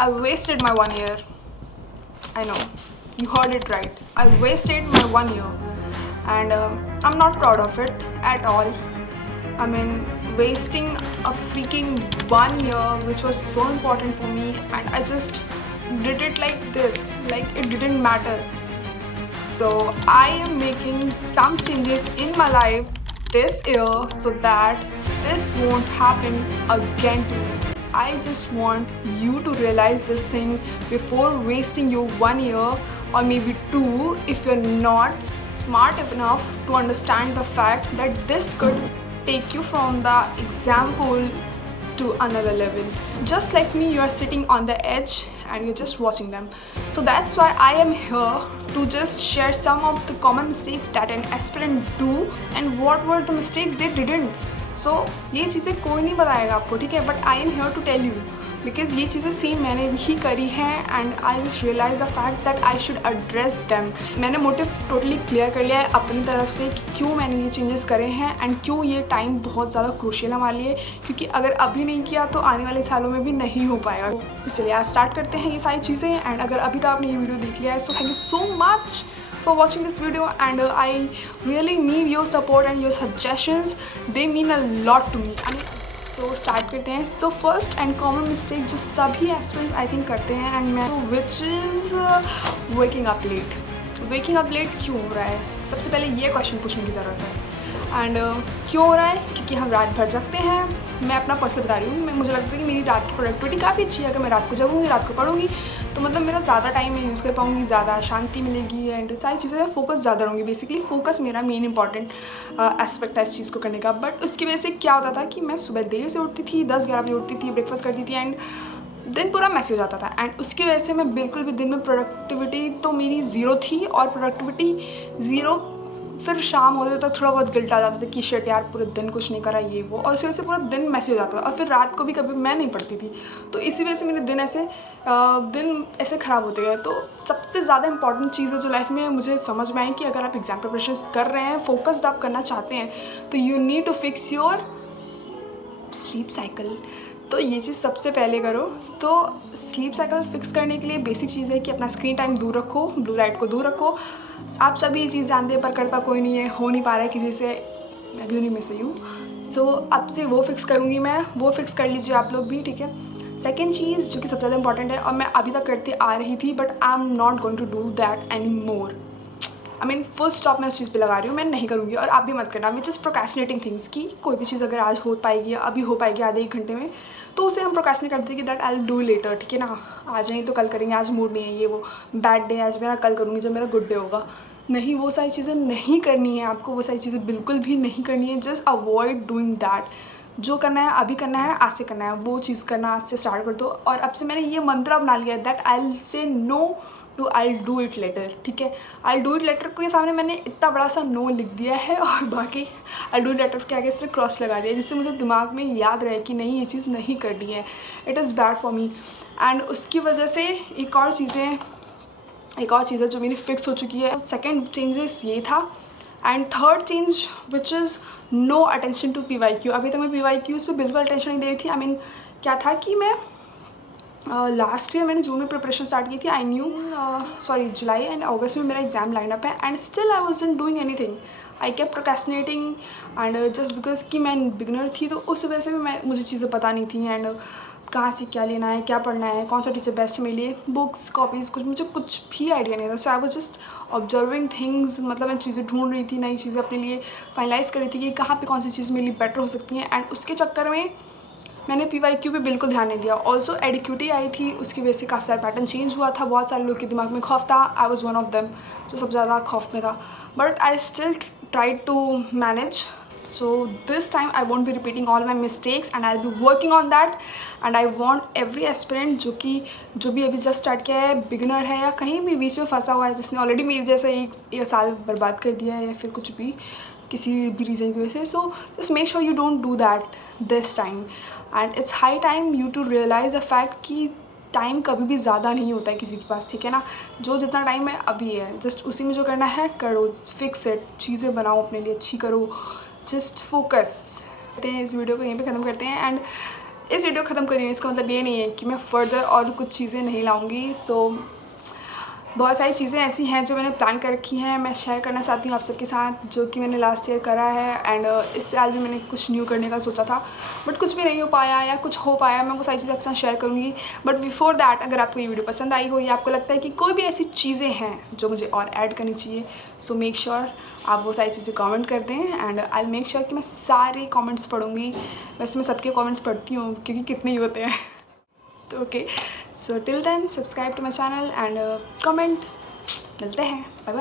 I wasted my 1 year. I know, you heard it right. I wasted my 1 year, and I'm not proud of it at all. I mean, wasting a freaking 1 year, which was so important for me, and I just did it like this, like it didn't matter. So I am making some changes in my life this year so that this won't happen again to me. I just want you to realize this thing before wasting your 1 year or maybe two if you're not smart enough to understand the fact that this could take you from the exam hole to another level. Just like me, you are sitting on the edge and you're just watching them. So that's why I am here to just share some of the common mistakes that an aspirant do and what were the mistakes they didn't. So ये चीज़ें कोई नहीं बताएगा आपको, ठीक है, but I am here to tell you because ये चीज़ें सेम मैंने भी करी हैं and I just realise the fact that I should address them. मैंने मोटिव टोटली क्लियर कर लिया है अपनी तरफ से कि क्यों मैंने ये चेंजेस करे हैं एंड क्यों ये टाइम बहुत ज़्यादा क्रूशियल है हमारे लिए, क्योंकि अगर अभी नहीं किया तो आने वाले सालों में भी नहीं हो पाएगा. इसलिए आज स्टार्ट करते हैं ये सारी चीज़ें. एंड अगर अभी तक आपने ये वीडियो देख लिया है so thank you so much for watching this video, and I really need your support and your suggestions. They mean a lot to me. So start करते हैं. So first and common mistake जो सभी aspirants I think करते हैं and मैं which is waking up late. Waking up late क्यों हो रहा है? सबसे पहले ये क्वेश्चन पूछने की ज़रूरत है. एंड क्यों हो रहा है? क्योंकि हम रात भर जगते हैं. मैं अपना पर्सनल बता रही हूँ. मुझे लगता है कि मेरी रात की प्रोडक्टिविटी काफ़ी अच्छी है. अगर मैं रात को जगूँगी, रात को पढ़ूँगी तो मतलब मेरा ज़्यादा टाइम मैं यूज़ कर पाऊँगी, ज़्यादा शांति मिलेगी एंड सारी चीज़ें में फोकस ज़्यादा रहूँगी. बेसिकली फोकस मेरा मेन इंपॉर्टेंट एस्पेक्ट है इस चीज़ को करने का. बट उसकी वजह से क्या होता था कि मैं सुबह देर से उठती थी, 10-11 बजे उठती थी, ब्रेकफास्ट करती थी एंड दिन पूरा मैस हो जाता था. एंड उसकी वजह से मैं बिल्कुल भी दिन में प्रोडक्टिविटी तो मेरी ज़ीरो थी और प्रोडक्टिविटी ज़ीरो. फिर शाम होते तक थोड़ा बहुत गिल्ट आ जाता था कि शिट यार पूरे दिन कुछ नहीं करा ये वो, और इसी वजह से पूरा दिन मैसेज हो जाता था. और फिर रात को भी कभी मैं नहीं पढ़ती थी, तो इसी वजह से मेरे दिन ऐसे ख़राब होते गए. तो सबसे ज़्यादा इंपॉर्टेंट चीज़ है जो लाइफ में मुझे समझ में आई कि अगर आप एग्जाम प्रिपरेशन कर रहे हैं, फोकस्ड आप करना चाहते हैं, तो you need to fix your sleep cycle. तो ये चीज़ सबसे पहले करो. तो स्लीप साइकिल फिक्स करने के लिए बेसिक चीज़ है कि अपना स्क्रीन टाइम दूर रखो, ब्लू लाइट को दूर रखो. आप सभी ये चीज़ जानते हैं पर करता कोई नहीं है, हो नहीं पा रहा है किसी से. मैं भी उन्हीं में से हूँ. सो अब से वो फिक्स करूँगी मैं, वो फिक्स कर लीजिए आप लोग भी, ठीक है. सेकेंड चीज़ जो कि सबसे ज़्यादा इंपॉर्टेंट है और मैं अभी तक करती आ रही थी but I am not going to do that any more. I mean full stop मैं उस चीज़ पे लगा रही हूँ, मैं नहीं करूँगी और आप भी मत करना. विच इज़ प्रोक्रेस्टिनेटिंग थिंग्स की कोई भी चीज़ अगर आज हो पाएगी या अभी हो पाएगी आधे एक घंटे में, तो उसे हम प्रोक्रेस्टिनेट करते हैं कि that I will do later, ठीक है ना. आज नहीं तो कल करेंगे, आज मूड नहीं है, ये वो बैड डे आज मेरा, कल करूँगी जब मेरा गुड डे होगा. नहीं, वो सारी चीज़ें नहीं करनी है आपको, वो सारी चीज़ें बिल्कुल भी नहीं करनी है. Just avoid doing that. जो करना है अभी करना है, आज से करना है, वो चीज़ करना आज से स्टार्ट कर दो. और अब से मैंने ये मंत्र बना लिया है that I will say no to I do it later, ठीक है. आई डू इट लेटर के सामने मैंने इतना बड़ा सा नो लिख दिया है और बाकी आई डू इट लेटर के आगे सिर्फ क्रॉस लगा दिया, जिससे मुझे दिमाग में याद रहे कि नहीं ये चीज़ नहीं करनी है. It is bad for me. And उसकी वजह से एक और चीज़ है जो मेरी फिक्स हो चुकी है. सेकेंड चेंजेस ये था. And third change which is no attention to PYQ. अभी तक मैं PYQs पे बिल्कुल अटेंशन नहीं दे रही थी. आई मीन क्या था कि मैं लास्ट ईयर मैंने जून में प्रिपरेशन स्टार्ट की थी. I knew July and August में मेरा एग्जाम लाइन अप है and still I wasn't doing anything. I kept procrastinating and just because कि मैं बिगनर थी तो उस वजह से भी मुझे चीज़ें पता नहीं थी एंड कहाँ से क्या लेना है, क्या पढ़ना है, कौन सा टीचर बेस्ट है मेरे लिए, बुक्स कॉपीज़ मुझे कुछ भी आइडिया नहीं था. So I was just observing things. मतलब मैं चीज़ें ढूंढ रही थी, नई चीज़ें अपने लिए फाइनलाइज़ कर रही थी कि कहाँ पे कौन सी चीज़ मेरे लिए बेटर हो सकती हैं. एंड उसके चक्कर में मैंने PYQ पे बिल्कुल ध्यान नहीं दिया. ऑल्सो एडिक्यूटी आई थी, उसकी वजह से काफ़ी सारा पैटर्न चेंज हुआ था. बहुत सारे लोग के दिमाग में खौफ था. I was one of them जो सबसे ज़्यादा खौफ में था. But I still try to manage. So this time I won't be repeating all my mistakes and I'll be working on that. And I want every aspirant जो भी अभी just start किया है, बिगिनर है या कहीं भी बीच में फंसा हुआ है, जिसने ऑलरेडी मेरे जैसा एक साल बर्बाद कर दिया है या फिर कुछ भी किसी भी रीज़न की वजह से. So just make sure you don't do that this time. And it's high time you to realise the fact कि टाइम कभी भी ज़्यादा नहीं होता है किसी के पास, ठीक है ना. जो जितना टाइम है अभी है, जस्ट उसी में जो करना है करो. फिक्स इट, चीज़ें बनाओ अपने लिए, अच्छी करो, जस्ट फोकस. इस वीडियो को यहीं पे ख़त्म करते हैं. एंड इस वीडियो ख़त्म कर रही हूँ। इसका मतलब ये नहीं है कि मैं फ़र्दर और कुछ चीज़ें नहीं लाऊँगी। सो बहुत सारी चीज़ें ऐसी हैं जो मैंने प्लान कर रखी हैं, मैं शेयर करना चाहती हूँ आप सबके साथ, जो कि मैंने लास्ट ईयर करा है। एंड इस साल भी मैंने कुछ न्यू करने का सोचा था, बट कुछ भी नहीं हो पाया, या कुछ हो पाया, मैं वो सारी चीज़ें आपके साथ शेयर करूँगी। बट बिफोर दैट, अगर आपको ये वीडियो पसंद आई हो या आपको लगता है कि कोई भी ऐसी चीज़ें हैं जो मुझे और ऐड करनी चाहिए, सो मेक श्योर आप वो सारी चीज़ें कमेंट कर दें। एंड आई मेक श्योर कि मैं सारे कमेंट्स पढ़ूँगी। वैसे मैं सबके कमेंट्स पढ़ती हूँ, क्योंकि कितने ही होते हैं। तो okay, so till then subscribe to my channel and comment. मिलते हैं, बाय बाय।